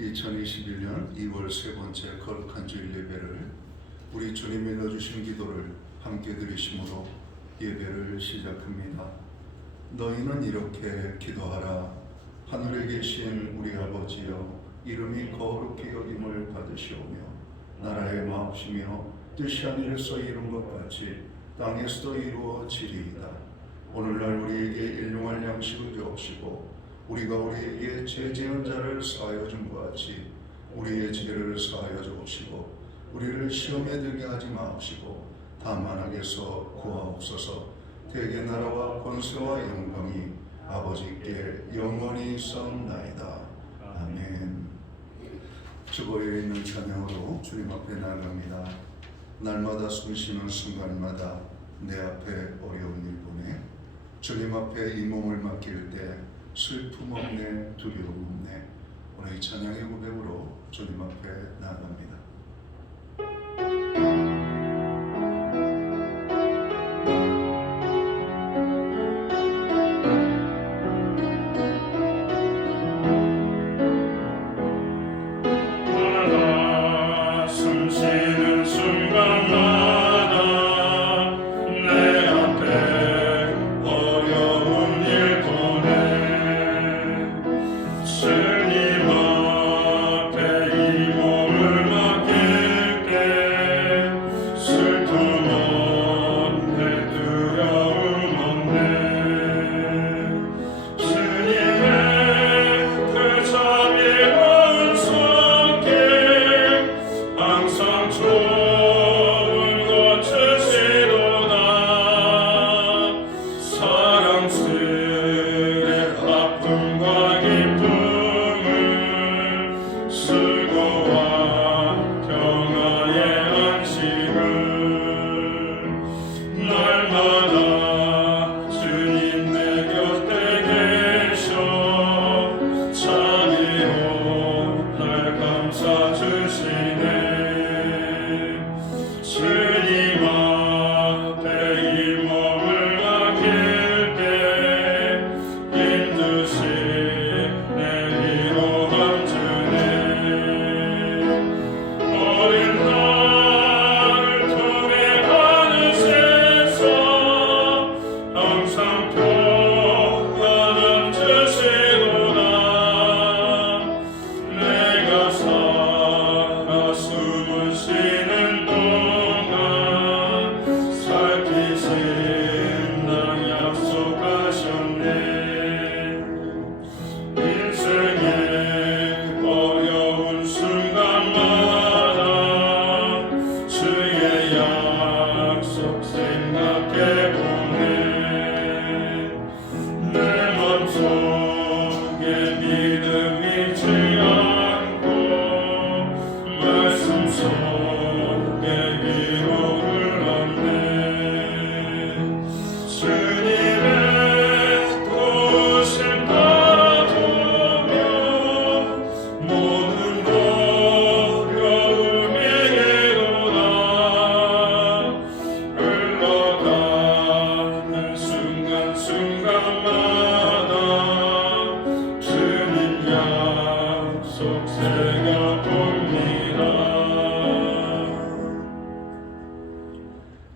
2021년 2월 세 번째 거룩한 주일 예배를 우리 주님이 넣어주신 기도를 함께 드리심으로 예배를 시작합니다. 너희는 이렇게 기도하라. 하늘에 계신 우리 아버지여, 이름이 거룩히 여김을 받으시오며 나라의 마옵시며 뜻이 하늘에서 이룬 것 같이 땅에서도 이루어지리이다. 오늘날 우리에게 일용할 양식을 주옵시고 우리가 우리에게 죄 지은 자를 사하여 준 것 같이 우리의 죄를 사하여 주옵시고 우리를 시험에 들게 하지 마옵시고 다만 악에서 구하옵소서. 대개 나라와 권세와 영광이 아버지께 영원히 있사옵나이다. 아멘. 주보에 있는 찬양으로 주님 앞에 나아갑니다. 날마다 숨쉬는 순간마다 내 앞에 어려운 일 보내 주님 앞에 이 몸을 맡길 때 슬픔 없네, 두려움 없네. 오늘 이 찬양의 고백으로 주님 앞에 나아갑니다.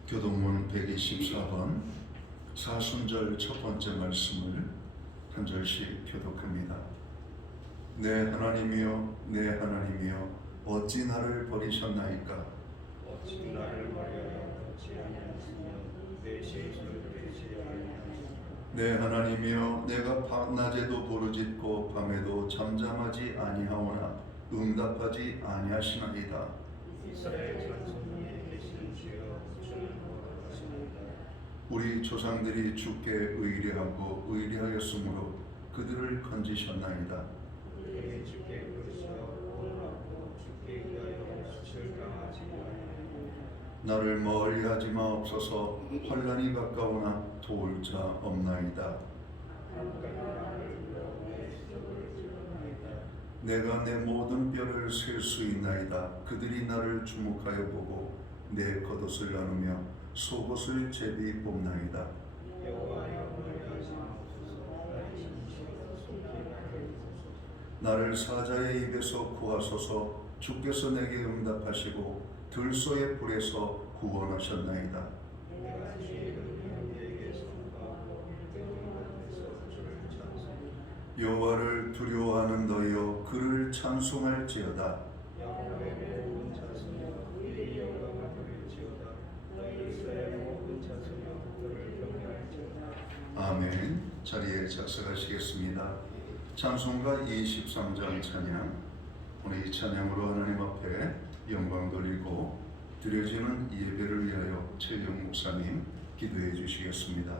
교동문 124번 사순절 첫 번째 말씀을 한 절씩 교독합니다. 내 하나님이여, 내 하나님이여, 어찌 나를 버리셨나이까? 어찌 나를 버려 어찌 아니하시며 내 실수를 되지 아니하시며 내 하나님이여, 내가 낮에도 부르짖고 밤에도 잠잠하지 아니하오나 응답하지 아니하시나이다. 이스라엘 자손이 계신 주여 주를 구하시나이다. 우리 조상들이 주께 의뢰하고 의뢰하였으므로 그들을 건지셨나이다. 우리 주께 부르시어 구원하고 주께 위하여 수치를 당하지 아니하며 나를 멀리하지 마옵소서. 환난이 가까우나 도울 자 없나이다. 내가 내 모든 뼈를 셀 수 있나이다. 그들이 나를 주목하여 보고 내 겉옷을 나누며 속옷을 제비 뽑나이다. 나를 사자의 입에서 구하소서. 주께서 내게 응답하시고 들소의 불에서 구원하셨나이다. 내가 지혜를 형제에게 선포하고 뜨거운 곳에서 주를 찬송해. 여호와를 두려워하는 너희여 그를 찬송할지어다. 야곱의 모든 자손이여 그의 영광을 돌릴지어다. 너희 이스라엘의 모든 자손이여 그를 경외할지어다. 아멘. 자리에 작석하시겠습니다. 찬송가 23장 찬양. 오늘 이 찬양으로 하나님 앞에 영광 돌리고 드려지는 예배를 위하여 최영 목사님 기도해 주시겠습니다.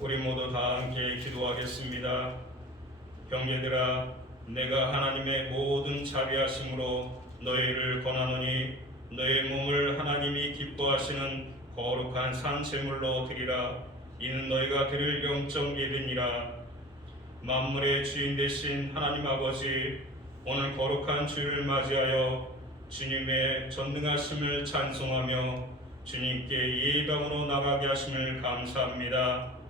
우리 모두 다 함께 기도하겠습니다. 형제들아, 내가 하나님의 모든 자비하심으로 너희를 권하노니 너희 몸을 하나님이 기뻐하시는 거룩한 산제물로 드리라. 이는 너희가 드릴 영적 예배니라. 만물의 주인 되신 하나님 아버지, 오늘 거룩한 주일을 맞이하여 주님의 전능하심을 찬송하며 주님께 예배당으로 나가게 하심을 감사합니다.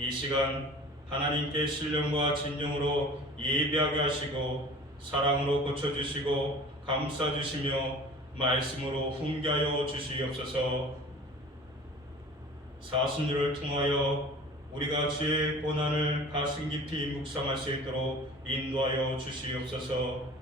이 시간 하나님께 신령과 진정으로 예배하게 하시고 사랑으로 고쳐주시고 감싸주시며 말씀으로 훈계하여 주시옵소서. 사순절을 통하여 우리가 주의 고난을 가슴 깊이 묵상할 수 있도록 인도하여 주시옵소서.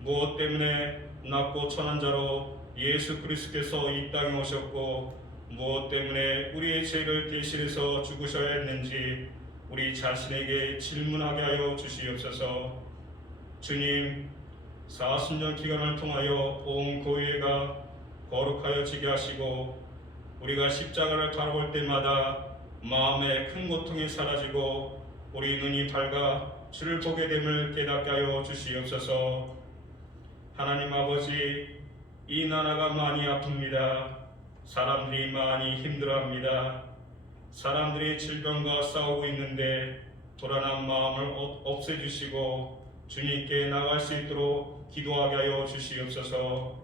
무엇 때문에 낮고 천한 자로 예수 그리스도께서 이 땅에 오셨고 무엇 때문에 우리의 죄를 대신해서 죽으셔야 했는지 우리 자신에게 질문하게 하여 주시옵소서. 주님, 40년 기간을 통하여 온 교회가 거룩하여지게 하시고 우리가 십자가를 바라볼 때마다 마음의 큰 고통이 사라지고 우리 눈이 밝아 주를 보게 됨을 깨닫게 하여 주시옵소서. 하나님 아버지, 이 나라가 많이 아픕니다. 사람들이 많이 힘들어합니다. 사람들이 질병과 싸우고 있는데 불안한 마음을 없애주시고 주님께 나갈 수 있도록 기도하게 하여 주시옵소서.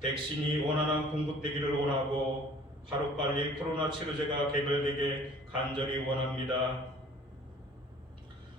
백신이 원활한 공급되기를 원하고 하루빨리 코로나 치료제가 개발되게 간절히 원합니다.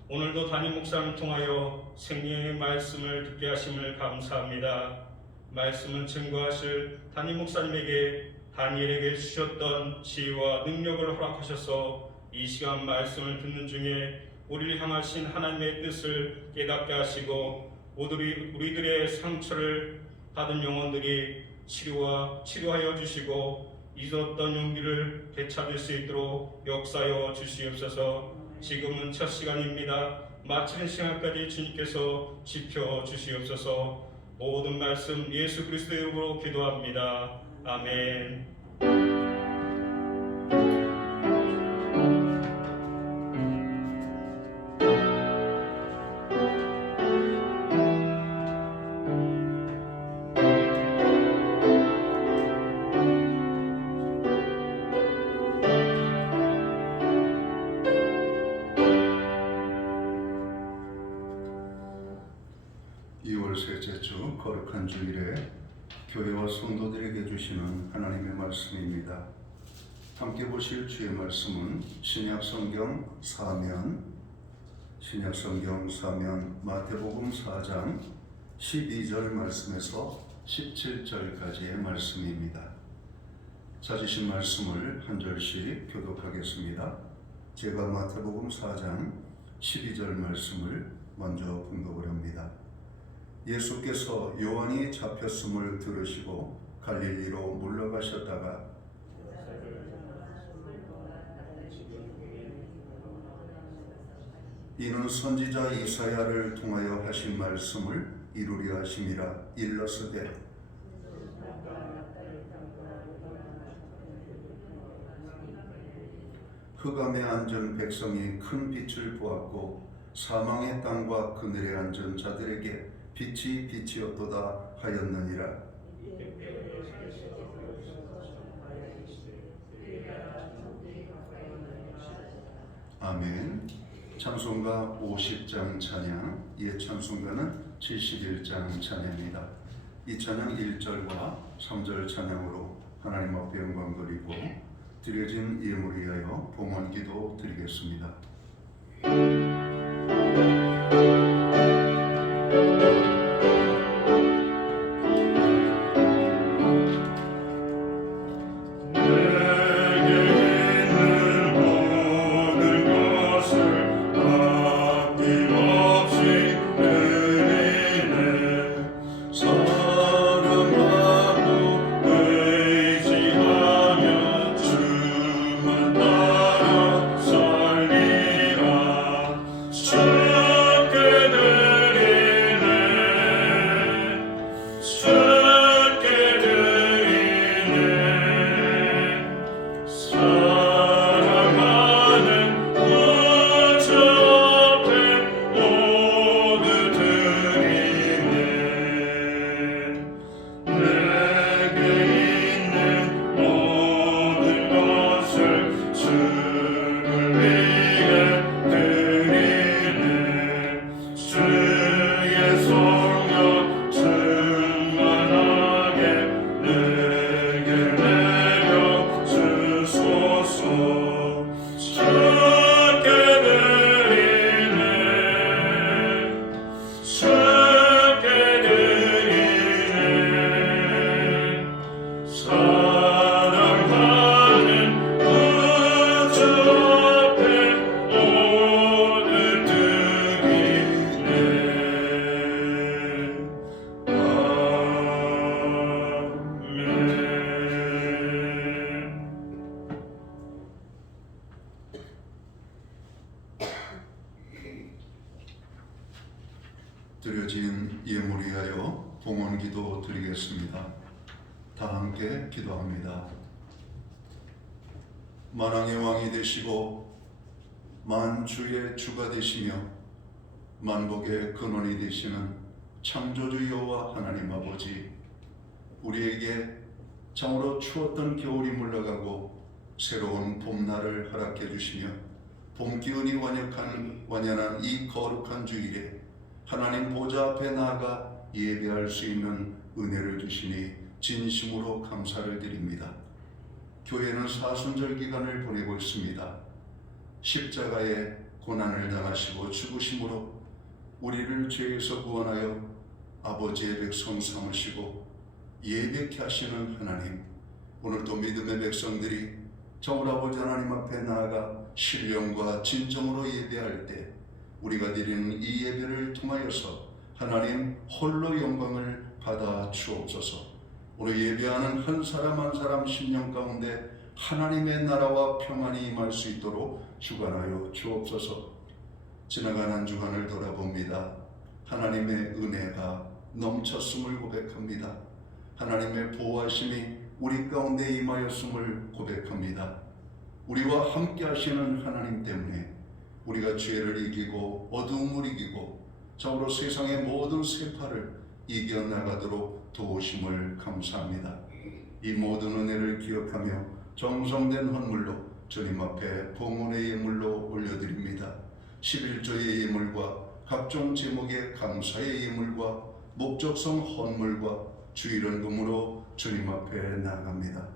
오늘도 담임 목사를 통하여 생명의 말씀을 듣게 하심을 감사합니다. 말씀을 증거하실 담임 목사님에게 다니엘에게 주셨던 지혜와 능력을 허락하셔서 이 시간 말씀을 듣는 중에 우리를 향하신 하나님의 뜻을 깨닫게 하시고 우리들의 상처를 받은 영혼들이 치료하여 주시고 잊었던 용기를 되찾을 수 있도록 역사하여 주시옵소서. 지금은 첫 시간입니다. 마치는 시간까지 주님께서 지켜주시옵소서. 모든 말씀 예수 그리스도의 이름으로 기도합니다. 아멘. 6월 셋째 주 거룩한 주일에 교회와 성도들에게 주시는 하나님의 말씀입니다. 함께 보실 주의 말씀은 신약성경 사면 마태복음 4장 12절 말씀에서 17절까지의 말씀입니다. 찾으신 말씀을 한 절씩 교독하겠습니다. 제가 마태복음 4장 12절 말씀을 먼저 봉독을 합니다. 예수께서 요한이 잡혔음을 들으시고 갈릴리로 물러가셨다가 이는 선지자 이사야를 통하여 하신 말씀을 이루려 하심이라. 일러스되 흑암에 앉은 백성이 큰 빛을 보았고 사망의 땅과 그늘에 앉은 자들에게 빛이 빛이었도다 하였느니라. 아멘. 찬송가 50장 찬양, 옛 찬송가는 71장 찬양입니다. 이 찬양 1절과 3절 찬양으로 하나님 앞에 영광 드리고 드려진 예물 위하여 봉헌 기도 드리겠습니다. 드려진 예물 위하여 봉헌 기도 드리겠습니다. 다 함께 기도합니다. 만왕의 왕이 되시고 만주의 주가 되시며 만복의 근원이 되시는 창조주 여호와 하나님 아버지, 우리에게 참으로 추웠던 겨울이 물러가고 새로운 봄날을 허락해 주시며 봄 기운이 완연한 이 거룩한 주일에 하나님 보좌 앞에 나아가 예배할 수 있는 은혜를 주시니 진심으로 감사를 드립니다. 교회는 사순절 기간을 보내고 있습니다. 십자가의 고난을 당하시고 죽으심으로 우리를 죄에서 구원하여 아버지의 백성 삼으시고 예배케 하시는 하나님, 오늘도 믿음의 백성들이 정말 아버지 하나님 앞에 나아가 신령과 진정으로 예배할 때 우리가 드리는 이 예배를 통하여서 하나님 홀로 영광을 받아 주옵소서. 오늘 예배하는 한 사람 한 사람 심령 가운데 하나님의 나라와 평안이 임할 수 있도록 주관하여 주옵소서. 지나간 한 주간을 돌아봅니다. 하나님의 은혜가 넘쳤음을 고백합니다. 하나님의 보호하심이 우리 가운데 임하였음을 고백합니다. 우리와 함께 하시는 하나님 때문에 우리가 죄를 이기고 어두움을 이기고 참으로 세상의 모든 세파를 이겨나가도록 도우심을 감사합니다. 이 모든 은혜를 기억하며 정성된 헌물로 주님 앞에 봉헌의 예물로 올려드립니다. 11조의 예물과 각종 제목의 감사의 예물과 목적성 헌물과 주일원금으로 주님 앞에 나아갑니다.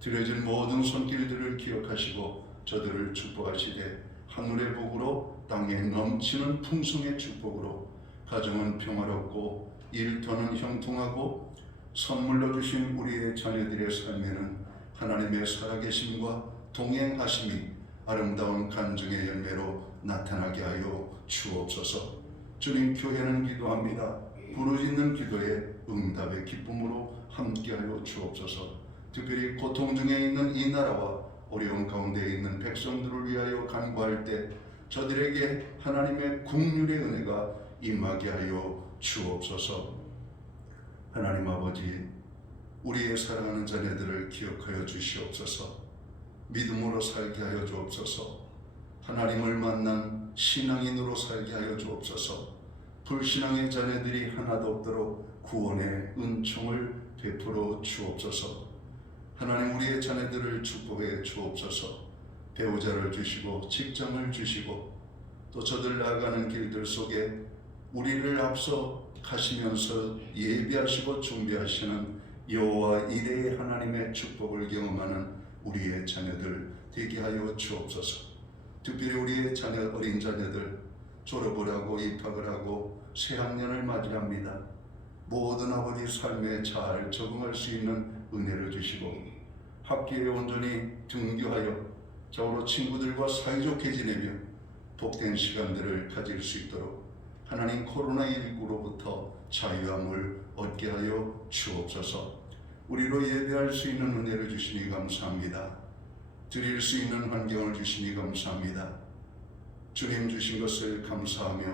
드려진 모든 손길들을 기억하시고 저들을 축복하시되 하늘의 복으로 땅에 넘치는 풍성의 축복으로 가정은 평화롭고 일터는 형통하고 선물로 주신 우리의 자녀들의 삶에는 하나님의 살아계심과 동행하심이 아름다운 간증의 열매로 나타나게 하여 주옵소서. 주님, 교회는 기도합니다. 부르짖는 기도에 응답의 기쁨으로 함께하여 주옵소서. 특별히 고통 중에 있는 이 나라와 어려운 가운데 있는 백성들을 위하여 간구할 때 저들에게 하나님의 긍휼의 은혜가 임하게 하여 주옵소서. 하나님 아버지, 우리의 사랑하는 자녀들을 기억하여 주시옵소서. 믿음으로 살게 하여 주옵소서. 하나님을 만난 신앙인으로 살게 하여 주옵소서. 불신앙의 자녀들이 하나도 없도록 구원의 은총을 베풀어 주옵소서. 하나님, 우리의 자녀들을 축복해 주옵소서. 배우자를 주시고 직장을 주시고 또 저들 나아가는 길들 속에 우리를 앞서 가시면서 예비하시고 준비하시는 여호와 이레의 하나님의 축복을 경험하는 우리의 자녀들 되게 하여 주옵소서. 특별히 우리의 자녀, 어린 자녀들 졸업을 하고 입학을 하고 새학년을 맞이합니다. 모든 아버지 삶에 잘 적응할 수 있는 은혜를 주시고 학교에 온전히 등교하여 저로 친구들과 사이좋게 지내며 복된 시간들을 가질 수 있도록 하나님, 코로나19로부터 자유함을 얻게 하여 주옵소서. 우리로 예배할 수 있는 은혜를 주시니 감사합니다. 드릴 수 있는 환경을 주시니 감사합니다. 주님 주신 것을 감사하며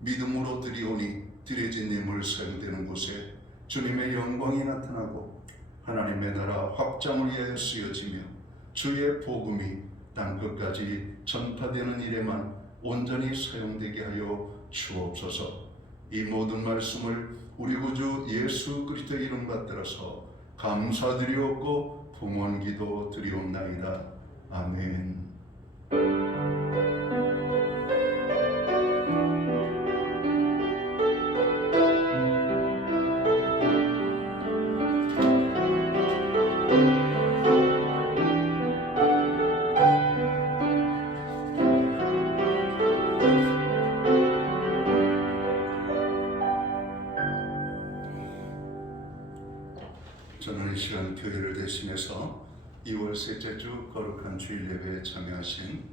믿음으로 드리오니 드려진 예물 사용되는 곳에 주님의 영광이 나타나고 하나님의 나라 확장을 위하여 쓰여지며 주의 복음이 땅끝까지 전파되는 일에만 온전히 사용되게 하여 주옵소서. 이 모든 말씀을 우리 구주 예수 그리스도 이름 받들어서 감사드리옵고 봉헌기도 드리옵나이다. 아멘. 저는 이 시간 교회를 대신해서 2월 셋째 주 거룩한 주일 예배에 참여하신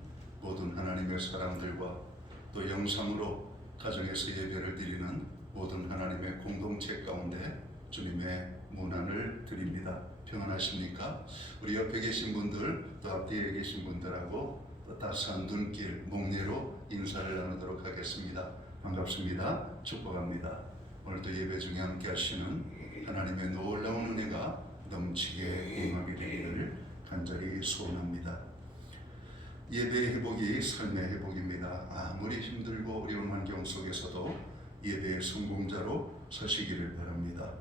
모든 하나님의 사람들과 또 영상으로 가정에서 예배를 드리는 모든 하나님의 공동체 가운데 주님의 문안을 드립니다. 평안하십니까? 우리 옆에 계신 분들 또 앞뒤에 계신 분들하고 또 따스한 눈길, 목례로 인사를 나누도록 하겠습니다. 반갑습니다. 축복합니다. 오늘도 예배 중에 함께 하시는 하나님의 놀라운 은혜가 넘치게 임하게 되기를 간절히 소원합니다. 예배의 회복이 삶의 회복입니다. 아무리 힘들고 어려운 환경 속에서도 예배의 성공자로 서시기를 바랍니다.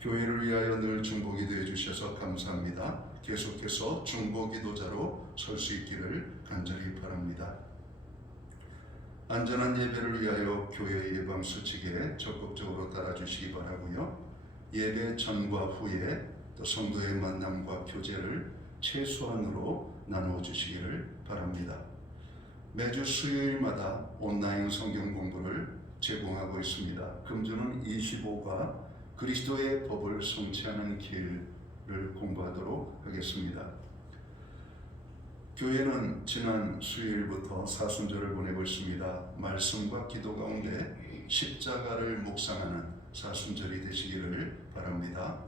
교회를 위하여 늘 중보기도해 주셔서 감사합니다. 계속해서 중보기도자로 설 수 있기를 간절히 바랍니다. 안전한 예배를 위하여 교회 예방수칙에 적극적으로 따라주시기 바라고요. 예배 전과 후에 또 성도의 만남과 교제를 최소한으로 나누어주시기를 바랍니다. 매주 수요일마다 온라인 성경 공부를 제공하고 있습니다. 금주는 25가 그리스도의 법을 성취하는 길을 공부하도록 하겠습니다. 교회는 지난 수요일부터 사순절을 보내고 있습니다. 말씀과 기도 가운데 십자가를 묵상하는 사순절이 되시기를 바랍니다.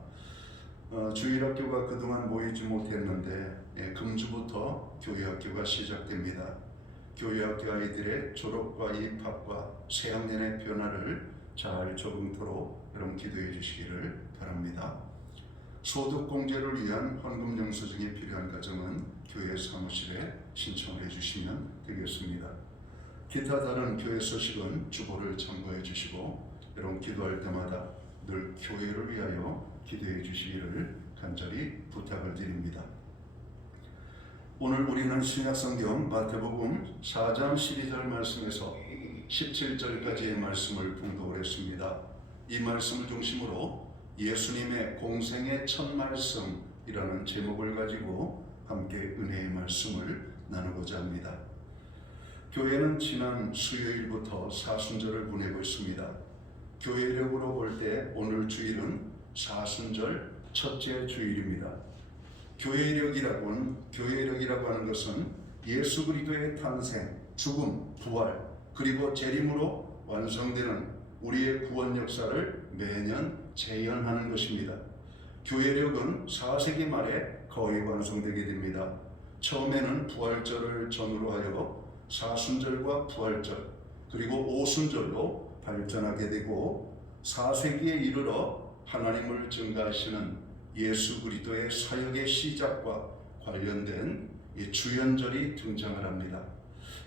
주일학교가 그동안 모이지 못했는데 금주부터 교회학교가 시작됩니다. 교회학교 아이들의 졸업과 입학과 새학년의 변화를 잘 적응토록 여러분 기도해 주시기를 바랍니다. 소득공제를 위한 헌금 영수증이 필요한 가정은 교회 사무실에 신청을 해주시면 되겠습니다. 기타 다른 교회 소식은 주보를 참고해 주시고 여러분 기도할 때마다 늘 교회를 위하여 기도해 주시기를 간절히 부탁을 드립니다. 오늘 우리는 신약성경 마태복음 4장 12절 말씀에서 17절까지의 말씀을 봉독을 했습니다. 이 말씀을 중심으로 예수님의 공생의 첫 말씀이라는 제목을 가지고 함께 은혜의 말씀을 나누고자 합니다. 교회는 지난 수요일부터 사순절을 보내고 있습니다. 교회력으로 볼 때 오늘 주일은 사순절 첫째 주일입니다. 교회력이라고 하는 것은 예수 그리스도의 탄생, 죽음, 부활, 그리고 재림으로 완성되는 우리의 구원 역사를 매년 재현하는 것입니다. 교회력은 4세기 말에 거의 완성되게 됩니다. 처음에는 부활절을 전후로 하여 사순절과 부활절, 그리고 오순절로 발전하게 되고 4세기에 이르러 하나님을 증거하시는 예수 그리스도의 사역의 시작과 관련된 이 주연절이 등장을 합니다.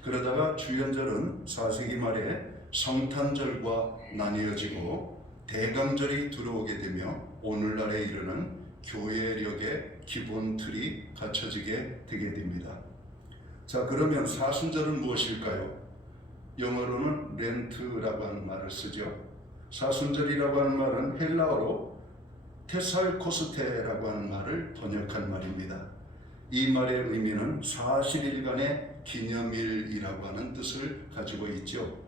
그러다가 주연절은 4세기 말에 성탄절과 나뉘어지고 대강절이 들어오게 되며 오늘날에 이르는 교회력의 기본 틀이 갖춰지게 되게 됩니다. 자, 그러면 사순절은 무엇일까요? 영어로는 렌트라고 하는 말을 쓰죠. 사순절이라고 하는 말은 헬라어로 테살코스테라고 하는 말을 번역한 말입니다. 이 말의 의미는 40일간의 기념일이라고 하는 뜻을 가지고 있죠.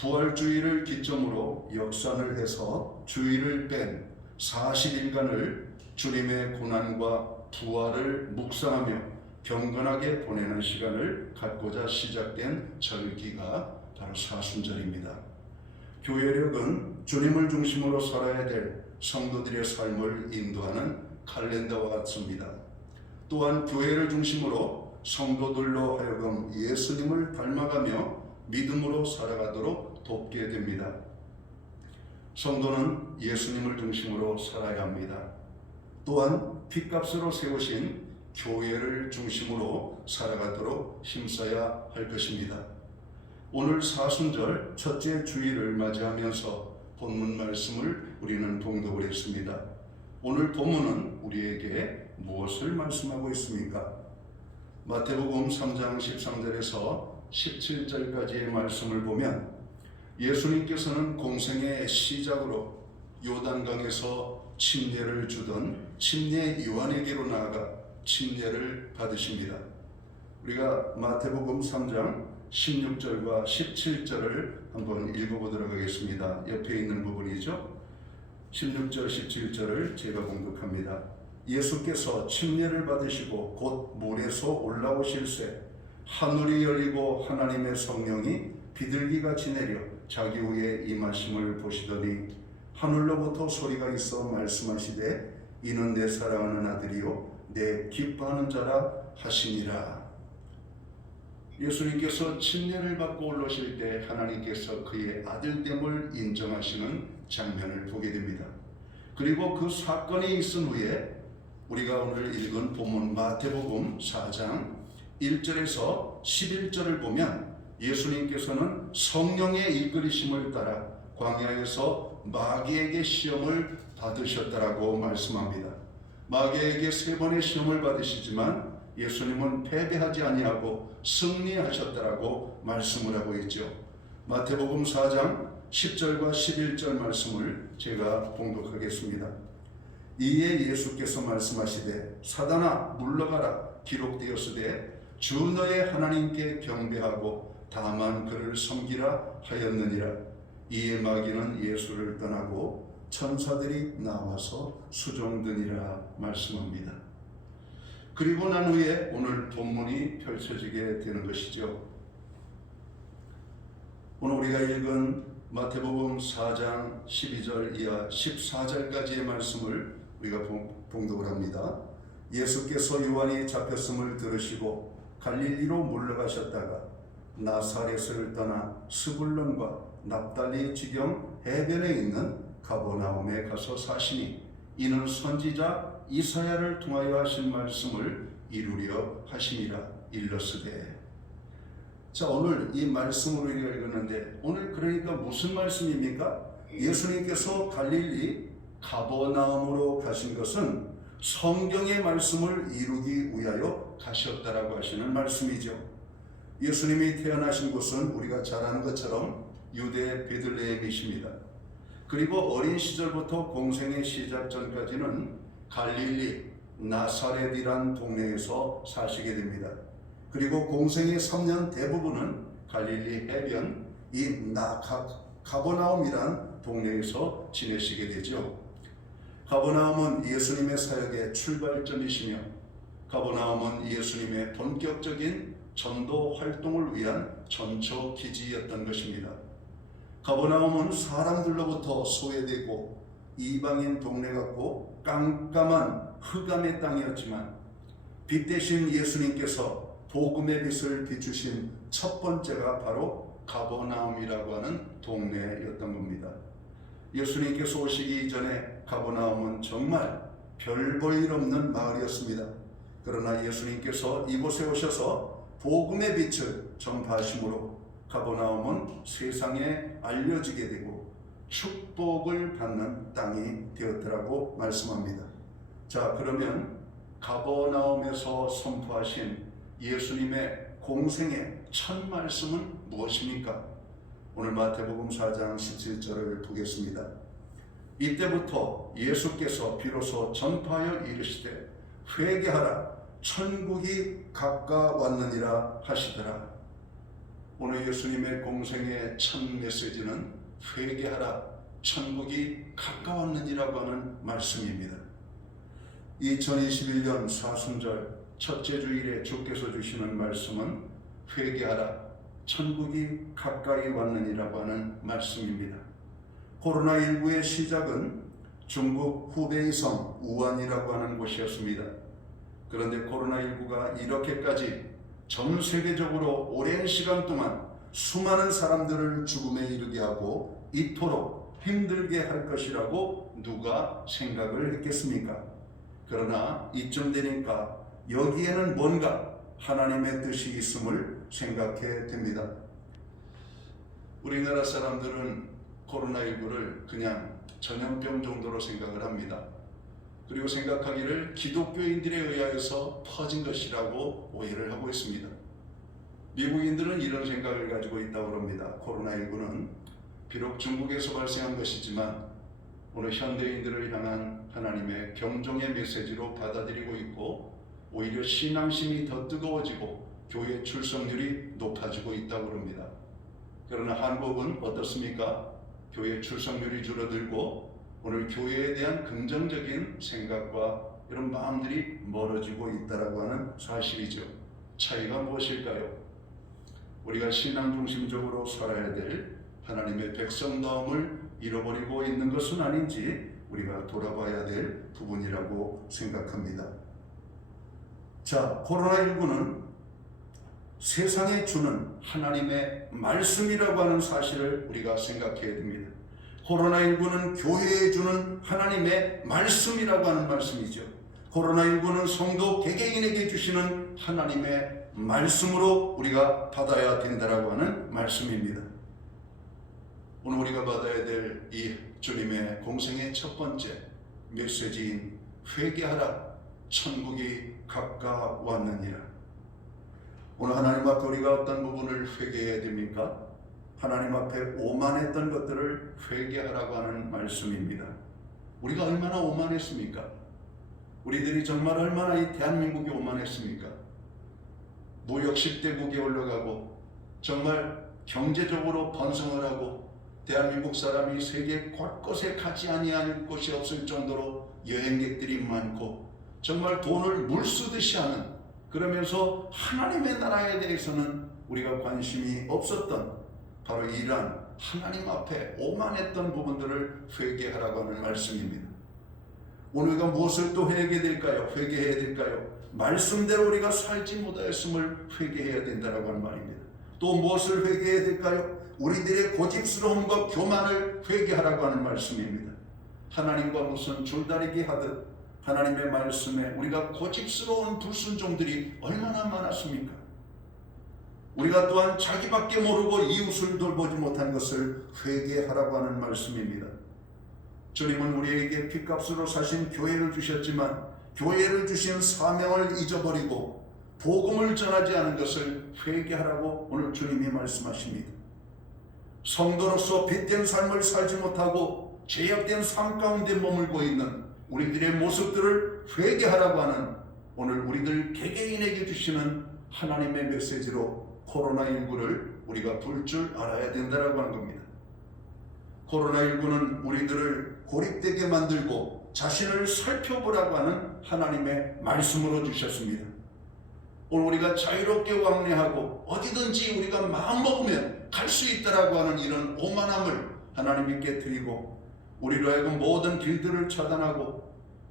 부활주의를 기점으로 역산을 해서 주일을 뺀 40일간을 주님의 고난과 부활을 묵상하며 경건하게 보내는 시간을 갖고자 시작된 절기가 바로 사순절입니다. 교회력은 주님을 중심으로 살아야 될 성도들의 삶을 인도하는 칼렌더와 같습니다. 또한 교회를 중심으로 성도들로 하여금 예수님을 닮아가며 믿음으로 살아가도록 돕게 됩니다. 성도는 예수님을 중심으로 살아야 합니다. 또한 핏값으로 세우신 교회를 중심으로 살아가도록 힘써야 할 것입니다. 오늘 사순절 첫째 주일을 맞이하면서 본문 말씀을 우리는 봉독을 했습니다. 오늘 본문은 우리에게 무엇을 말씀하고 있습니까? 마태복음 3장 13절에서 17절까지의 말씀을 보면 예수님께서는 공생의 시작으로 요단강에서 침례를 주던 침례 요한에게로 나아가 침례를 받으십니다. 우리가 마태복음 3장 16절과 17절을 한번 읽어보도록 하겠습니다. 옆에 있는 부분이죠. 16절, 17절을 제가 공독합니다. 예수께서 침례를 받으시고 곧 물에서 올라오실새 하늘이 열리고 하나님의 성령이 비둘기같이 내려 자기 위에 임하심을 보시더니 하늘로부터 소리가 있어 말씀하시되 이는 내 사랑하는 아들이요 내 기뻐하는 자라 하시니라. 예수님께서 침례를 받고 올라오실 때 하나님께서 그의 아들됨을 인정하시는 장면을 보게 됩니다. 그리고 그 사건이 있은 후에 우리가 오늘 읽은 본문 마태복음 4장 1절에서 11절을 보면 예수님께서는 성령의 이끌리심을 따라 광야에서 마귀에게 시험을 받으셨다라고 말씀합니다. 마귀에게 3번의 시험을 받으시지만 예수님은 패배하지 아니하고 승리하셨다라고 말씀을 하고 있죠. 마태복음 4장 10절과 11절 말씀을 제가 봉독하겠습니다. 이에 예수께서 말씀하시되 사단아 물러가라 기록되었으되 주 너의 하나님께 경배하고 다만 그를 섬기라 하였느니라. 이에 마귀는 예수를 떠나고 천사들이 나와서 수종드니라 말씀합니다. 그리고 난 후에 오늘 본문이 펼쳐지게 되는 것이죠. 오늘 우리가 읽은 마태복음 4장 12절 이하 14절까지의 말씀을 우리가 봉독을 합니다. 예수께서 요한이 잡혔음을 들으시고 갈릴리로 물러가셨다가 나사렛을 떠나 스불론과 납달리 지경 해변에 있는 가버나움에 가서 사시니 이는 선지자 이사야를 통하여 하신 말씀을 이루려 하심이라 일렀으되. 자, 오늘 이 말씀으로 우리가 읽었는데 오늘 그러니까 무슨 말씀입니까? 예수님께서 갈릴리 가버나움으로 가신 것은 성경의 말씀을 이루기 위하여 가셨다라고 하시는 말씀이죠. 예수님이 태어나신 곳은 우리가 잘 아는 것처럼 유대 베들레헴이십니다. 그리고 어린 시절부터 공생의 시작 전까지는 갈릴리 나사렛이란 동네에서 사시게 됩니다. 그리고 공생의 3년 대부분은 갈릴리 해변 이 가버나움이란 동네에서 지내시게 되죠. 가버나움은 예수님의 사역의 출발점이시며 가버나움은 예수님의 본격적인 전도 활동을 위한 전초 기지였던 것입니다. 가버나움은 사람들로부터 소외되고 이방인 동네 같고 깜깜한 흑암의 땅이었지만 빛 대신 예수님께서 복음의 빛을 비추신 첫 번째가 바로 가버나움이라고 하는 동네였던 겁니다. 예수님께서 오시기 이전에 가버나움은 정말 별 볼 일 없는 마을이었습니다. 그러나 예수님께서 이곳에 오셔서 복음의 빛을 전파하심으로 가버나움은 세상에 알려지게 되고 축복을 받는 땅이 되었더라고 말씀합니다. 자, 그러면 가버나움에서 선포하신 예수님의 공생의 첫 말씀은 무엇입니까? 오늘 마태복음 4장 17절을 보겠습니다. 이때부터 예수께서 비로소 전파하여 이르시되 회개하라 천국이 가까웠느니라 하시더라. 오늘 예수님의 공생의 첫 메시지는 회개하라 천국이 가까웠느니라고 하는 말씀입니다. 2021년 사순절 첫째 주일에 주께서 주시는 말씀은 회개하라 천국이 가까이 왔느니라고 하는 말씀입니다. 코로나19의 시작은 중국 후베이 성 우한이라고 하는 곳이었습니다. 그런데 코로나19가 이렇게까지 전 세계적으로 오랜 시간 동안 수많은 사람들을 죽음에 이르게 하고 이토록 힘들게 할 것이라고 누가 생각을 했겠습니까? 그러나 이쯤 되니까 여기에는 뭔가 하나님의 뜻이 있음을 생각해 됩니다. 우리나라 사람들은 코로나19를 그냥 전염병 정도로 생각을 합니다. 그리고 생각하기를 기독교인들에 의하여서 퍼진 것이라고 오해를 하고 있습니다. 미국인들은 이런 생각을 가지고 있다고 합니다. 코로나19는 비록 중국에서 발생한 것이지만 오늘 현대인들을 향한 하나님의 경종의 메시지로 받아들이고 있고 오히려 신앙심이 더 뜨거워지고 교회 출석률이 높아지고 있다고 합니다. 그러나 한국은 어떻습니까? 교회 출석률이 줄어들고 오늘 교회에 대한 긍정적인 생각과 이런 마음들이 멀어지고 있다라고 하는 사실이죠. 차이가 무엇일까요? 우리가 신앙 중심적으로 살아야 될 하나님의 백성다움을 잃어버리고 있는 것은 아닌지 우리가 돌아봐야 될 부분이라고 생각합니다. 자, 코로나19는 세상에 주는 하나님의 말씀이라고 하는 사실을 우리가 생각해야 됩니다. 코로나19는 교회에 주는 하나님의 말씀이라고 하는 말씀이죠. 코로나19는 성도 개개인에게 주시는 하나님의 말씀으로 우리가 받아야 된다라고 하는 말씀입니다. 오늘 우리가 받아야 될 이 주님의 공생의 첫 번째 메시지인 회개하라 천국이 가까웠느니라. 오늘 하나님 앞에 우리가 어떤 부분을 회개해야 됩니까? 하나님 앞에 오만했던 것들을 회개하라고 하는 말씀입니다. 우리가 얼마나 오만했습니까? 우리들이 정말 얼마나 이 대한민국이 오만했습니까? 무역 10대국에 올라가고 정말 경제적으로 번성을 하고 대한민국 사람이 세계 곳곳에 가지 아니할 곳이 없을 정도로 여행객들이 많고 정말 돈을 물쓰듯이 하는, 그러면서 하나님의 나라에 대해서는 우리가 관심이 없었던 바로 이러한 하나님 앞에 오만했던 부분들을 회개하라고 하는 말씀입니다. 오늘 우리가 무엇을 또 회개해야 될까요? 회개해야 될까요? 말씀대로 우리가 살지 못하였음을 회개해야 된다라고 하는 말입니다. 또 무엇을 회개해야 될까요? 우리들의 고집스러움과 교만을 회개하라고 하는 말씀입니다. 하나님과 무슨 줄다리기 하듯 하나님의 말씀에 우리가 고집스러운 불순종들이 얼마나 많았습니까? 우리가 또한 자기밖에 모르고 이웃을 돌보지 못한 것을 회개하라고 하는 말씀입니다. 주님은 우리에게 핏값으로 사신 교회를 주셨지만 교회를 주신 사명을 잊어버리고 복음을 전하지 않은 것을 회개하라고 오늘 주님이 말씀하십니다. 성도로서 빛된 삶을 살지 못하고 죄악된 삶 가운데 머물고 있는 우리들의 모습들을 회개하라고 하는 오늘 우리들 개개인에게 주시는 하나님의 메시지로 코로나19를 우리가 볼 줄 알아야 된다라고 하는 겁니다. 코로나19는 우리들을 고립되게 만들고 자신을 살펴보라고 하는 하나님의 말씀으로 주셨습니다. 오늘 우리가 자유롭게 왕래하고 어디든지 우리가 마음먹으면 갈 수 있다라고 하는 이런 오만함을 하나님께 드리고 우리로 하여금 모든 길들을 차단하고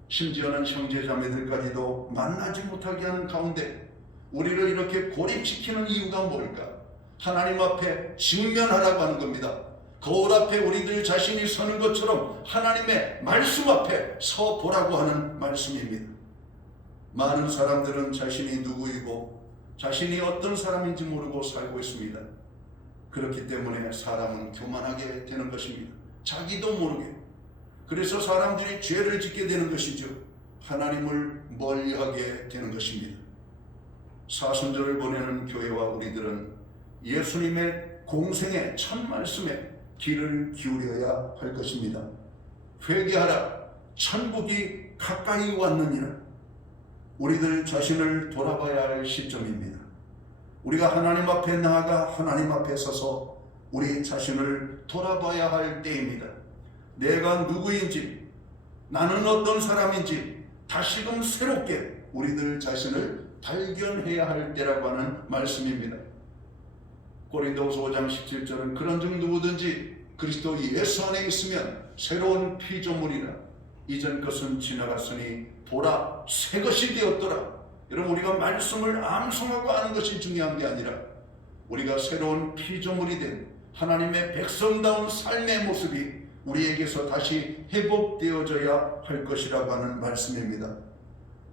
심지어는 형제자매들까지도 만나지 못하게 하는 가운데 우리를 이렇게 고립시키는 이유가 뭘까? 하나님 앞에 직면하라고 하는 겁니다. 거울 앞에 우리들 자신이 서는 것처럼 하나님의 말씀 앞에 서 보라고 하는 말씀입니다. 많은 사람들은 자신이 누구이고 자신이 어떤 사람인지 모르고 살고 있습니다. 그렇기 때문에 사람은 교만하게 되는 것입니다. 자기도 모르게. 그래서 사람들이 죄를 짓게 되는 것이죠. 하나님을 멀리하게 되는 것입니다. 사순절을 보내는 교회와 우리들은 예수님의 공생의 첫 말씀에 귀를 기울여야 할 것입니다. 회개하라, 천국이 가까이 왔느니라. 우리들 자신을 돌아봐야 할 시점입니다. 우리가 하나님 앞에 나아가 하나님 앞에 서서 우리 자신을 돌아봐야 할 때입니다. 내가 누구인지, 나는 어떤 사람인지 다시금 새롭게 우리들 자신을 발견해야 할 때라고 하는 말씀입니다. 고린도후서 5장 17절은 그런즉 누구든지 그리스도 예수 안에 있으면 새로운 피조물이라 이전 것은 지나갔으니 보라 새 것이 되었더라. 여러분, 우리가 말씀을 암송하고 아는 것이 중요한 게 아니라 우리가 새로운 피조물이 된 하나님의 백성다운 삶의 모습이 우리에게서 다시 회복되어져야 할 것이라고 하는 말씀입니다.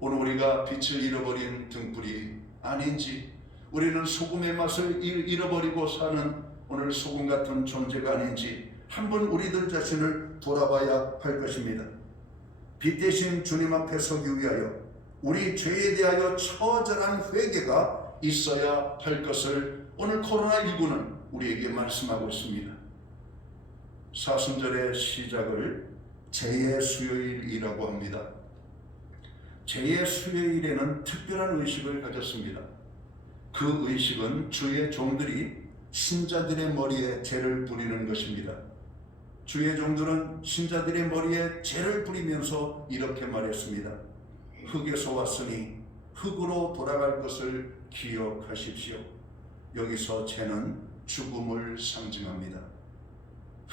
오늘 우리가 빛을 잃어버린 등불이 아닌지, 우리는 소금의 맛을 잃어버리고 사는 오늘 소금 같은 존재가 아닌지 한번 우리들 자신을 돌아봐야 할 것입니다. 빛 대신 주님 앞에 서기 위하여 우리 죄에 대하여 처절한 회개가 있어야 할 것을 오늘 코로나19는 우리에게 말씀하고 있습니다. 사순절의 시작을 제의 수요일이라고 합니다. 제의 수요일에는 특별한 의식을 가졌습니다. 그 의식은 주의 종들이 신자들의 머리에 재를 뿌리는 것입니다. 주의 종들은 신자들의 머리에 재를 뿌리면서 이렇게 말했습니다. 흙에서 왔으니 흙으로 돌아갈 것을 기억하십시오. 여기서 재는 죽음을 상징합니다.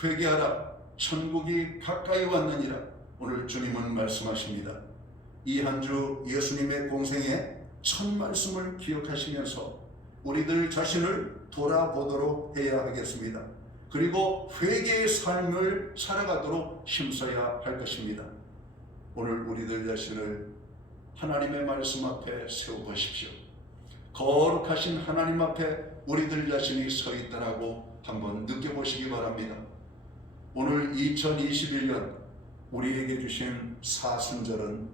회개하라, 천국이 가까이 왔느니라. 오늘 주님은 말씀하십니다. 이 한 주 예수님의 공생의 첫 말씀을 기억하시면서 우리들 자신을 돌아보도록 해야 하겠습니다. 그리고 회개의 삶을 살아가도록 힘써야 할 것입니다. 오늘 우리들 자신을 하나님의 말씀 앞에 세워보십시오. 거룩하신 하나님 앞에 우리들 자신이 서 있다라고 한번 느껴보시기 바랍니다. 오늘 2021년 우리에게 주신 사순절은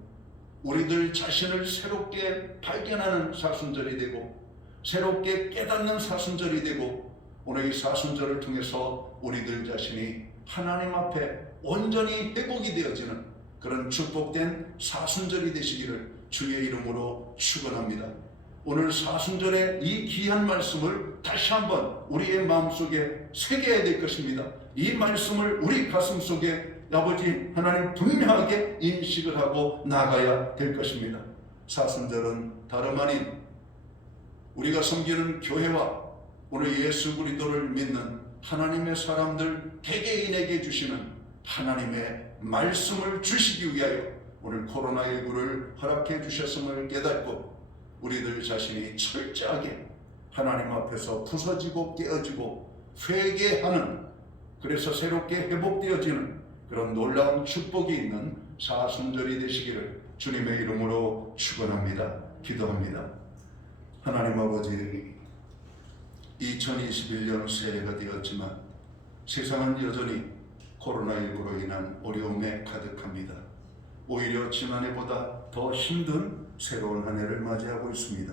우리들 자신을 새롭게 발견하는 사순절이 되고 새롭게 깨닫는 사순절이 되고 오늘 이 사순절을 통해서 우리들 자신이 하나님 앞에 온전히 회복이 되어지는 그런 축복된 사순절이 되시기를 주의 이름으로 축원합니다. 오늘 사순절의 이 귀한 말씀을 다시 한번 우리의 마음속에 새겨야 될 것입니다. 이 말씀을 우리 가슴속에 아버지 하나님 분명하게 인식을 하고 나가야 될 것입니다. 사순절은 다름 아닌 우리가 섬기는 교회와 오늘 예수 그리스도를 믿는 하나님의 사람들 개개인에게 주시는 하나님의 말씀을 주시기 위하여 오늘 코로나19를 허락해 주셨음을 깨닫고 우리들 자신이 철저하게 하나님 앞에서 부서지고 깨어지고 회개하는, 그래서 새롭게 회복되어지는 그런 놀라운 축복이 있는 사순절이 되시기를 주님의 이름으로 축원합니다. 기도합니다. 하나님 아버지, 2021년 새해가 되었지만 세상은 여전히 코로나19로 인한 어려움에 가득합니다. 오히려 지난해보다 더 힘든 새로운 한 해를 맞이하고 있습니다.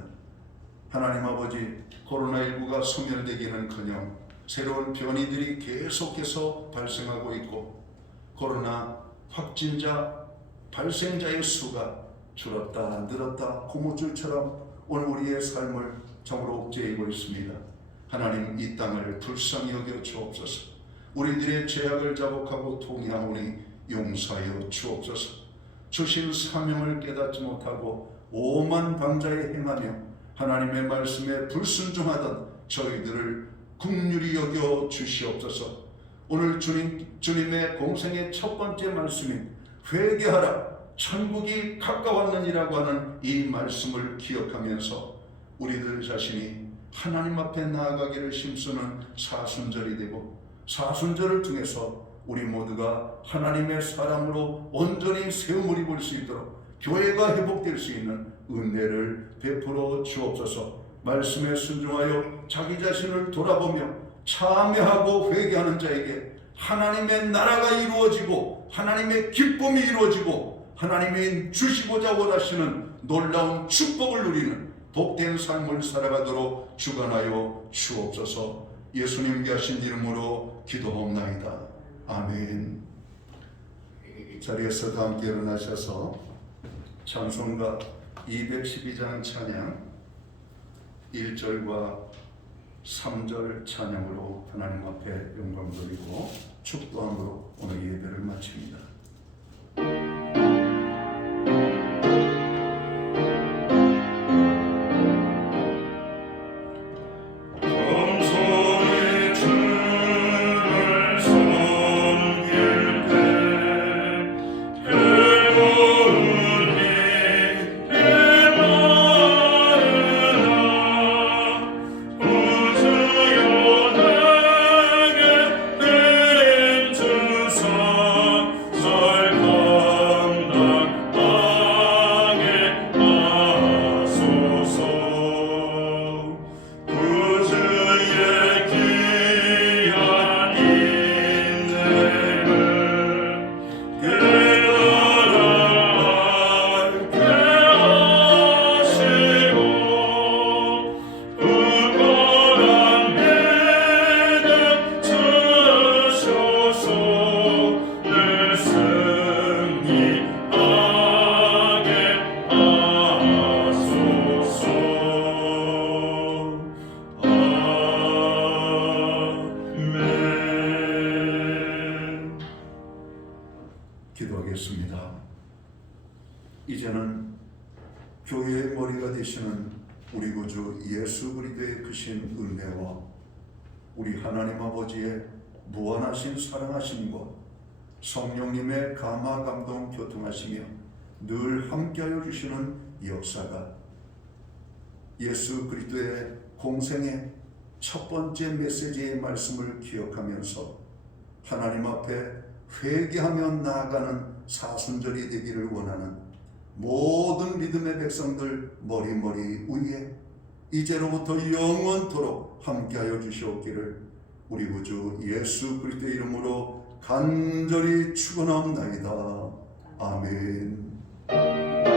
하나님 아버지, 코로나19가 소멸되기는커녕 새로운 변이들이 계속해서 발생하고 있고 코로나 확진자 발생자의 수가 줄었다 늘었다 고무줄처럼 오늘 우리의 삶을 참으로 옥죄이고 있습니다. 하나님, 이 땅을 불쌍히 여겨 주옵소서. 우리들의 죄악을 자복하고 통회하오니 용서하여 주옵소서. 주신 사명을 깨닫지 못하고 오만 방자에 행하며 하나님의 말씀에 불순종하던 저희들을 긍휼히 여겨 주시옵소서. 오늘 주님의 공생의 첫 번째 말씀인 회개하라, 천국이 가까웠느니라고 하는 이 말씀을 기억하면서 우리들 자신이 하나님 앞에 나아가기를 힘쓰는 사순절이 되고, 사순절을 통해서 우리 모두가 하나님의 사람으로 온전히 세움을 입을 수 있도록 교회가 회복될 수 있는 은혜를 베풀어 주옵소서. 말씀에 순종하여 자기 자신을 돌아보며 참회하고 회개하는 자에게 하나님의 나라가 이루어지고 하나님의 기쁨이 이루어지고 하나님이 주시고자 원하시는 놀라운 축복을 누리는 복된 삶을 살아가도록 주관하여 주옵소서. 예수님께 하신 이름으로 기도하옵나이다. 아멘. 자리에서 다 함께 일어나셔서 찬송가 212장 찬양 1절과 3절 찬양으로 하나님 앞에 영광 돌리고 축도함으로 오늘 예배를 마칩니다. 기도하겠습니다. 이제는 교회의 머리가 되시는 우리 구주 예수 그리스도의 크신 은혜와 우리 하나님 아버지의 무한하신 사랑하심과 성령님의 감화 감동 교통하시며 늘 함께하여 주시는 역사가 예수 그리스도의 공생의 첫 번째 메시지의 말씀을 기억하면서 하나님 앞에 회개하며 나아가는 사순절이 되기를 원하는 모든 믿음의 백성들 머리머리 위에 이제로부터 영원토록 함께하여 주시옵기를 우리 구주 예수 그리스도의 이름으로 간절히 축원하옵나이다. 아멘.